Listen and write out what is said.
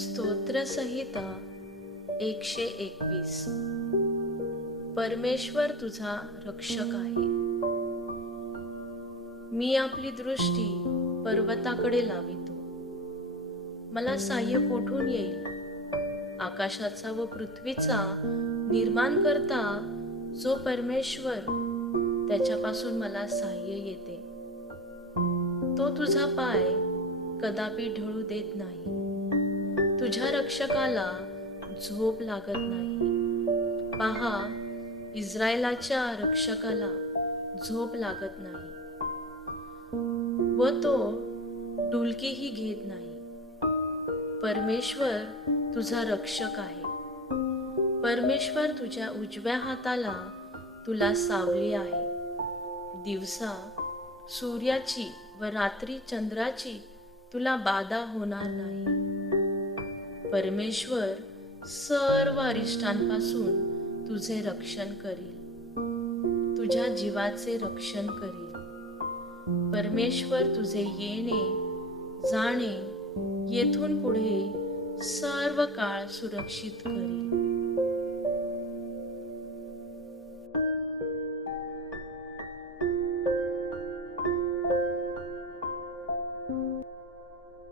स्तोत्रसंहिता 121. परमेश्वर तुझा रक्षक आहे. मी आपली दृष्टी पर्वताकडे लावितो. मला साह्य कोठून येईल? आकाशाचा व पृथ्वीचा निर्माण करता जो परमेश्वर, त्याच्यापासून मला साह्य येते. तो तुझा पाय कदापि ढळू देत नाही. तुझ्या रक्षकाला झोप लागत नाही. पहा, इस्रायलाच्या रक्षकाला झोप लागत नाही व तो डुलकीही घेत नाही. परमेश्वर तुझा रक्षक आहे. परमेश्वर तुझ्या उजव्या हाताला तुला सावली आहे. दिवसा सूर्याची व रात्री चंद्राची तुला बाधा होणार नाही. परमेश्वर सर्व अरिष्टांपासून तुझे रक्षण करील. तुझ्या जीवाचे रक्षण करील. परमेश्वर तुझे येणे जाणे येथून पुढे सर्व काळ सुरक्षित करील.